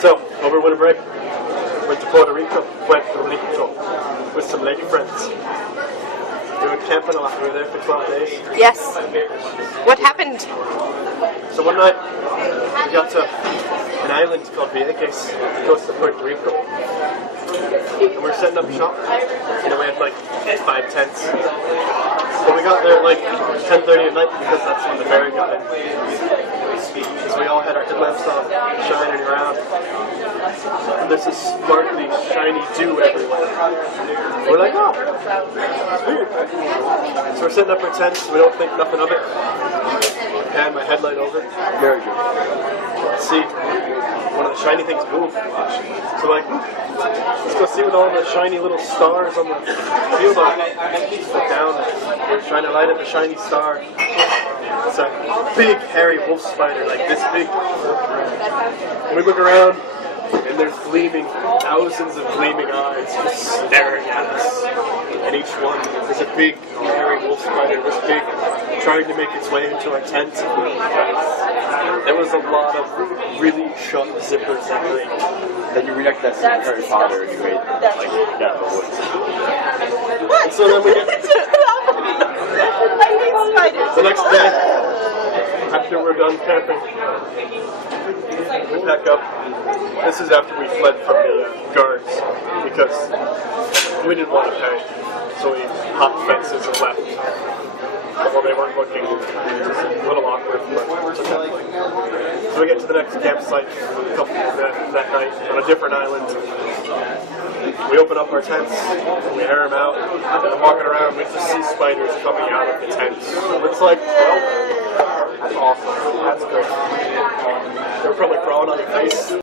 So, over winter break, went to Puerto Rico, with some lady friends. We went camping a lot. We were there for 12 days. Yes. What happened? So one night, we got to an island called Vieques, close to Puerto Rico. And we were setting up shop. You know, we had like 5 tents. But we got there at like 10:30 at night because that's when the ferry got in. So we all had our headlamps on, shining around. And there's this sparkly, shiny dew everywhere. We're like, oh, it's weird. So we're setting up our tents, we don't think nothing of it. Pan my headlight over. Very good. See one of the shiny things move. So like, let's go see what all the shiny little stars on the field are. Look down, trying to light up a shiny star. It's a big hairy wolf spider, like this big. And we look around, and there's gleaming, thousands of gleaming eyes just staring at us. And each one is a big hairy wolf spider, this big, trying to make its way into our tent. There was a lot of really shut zippers and things. Then you reenact that scene in Harry Potter and you made like that in the woods. And so then we get the next day, after we're done camping, we pack up. This is after we fled from the guards because we didn't want to pay, so we hopped fences and left. Well, they weren't looking. It was a little awkward, but it's okay. So we get to the next campsite that night on a different island. We open up our tents, we air them out, and we're walking around, we just see spiders coming out of the tents. It's like, well, that's awesome. That's great. They're probably crawling on your face.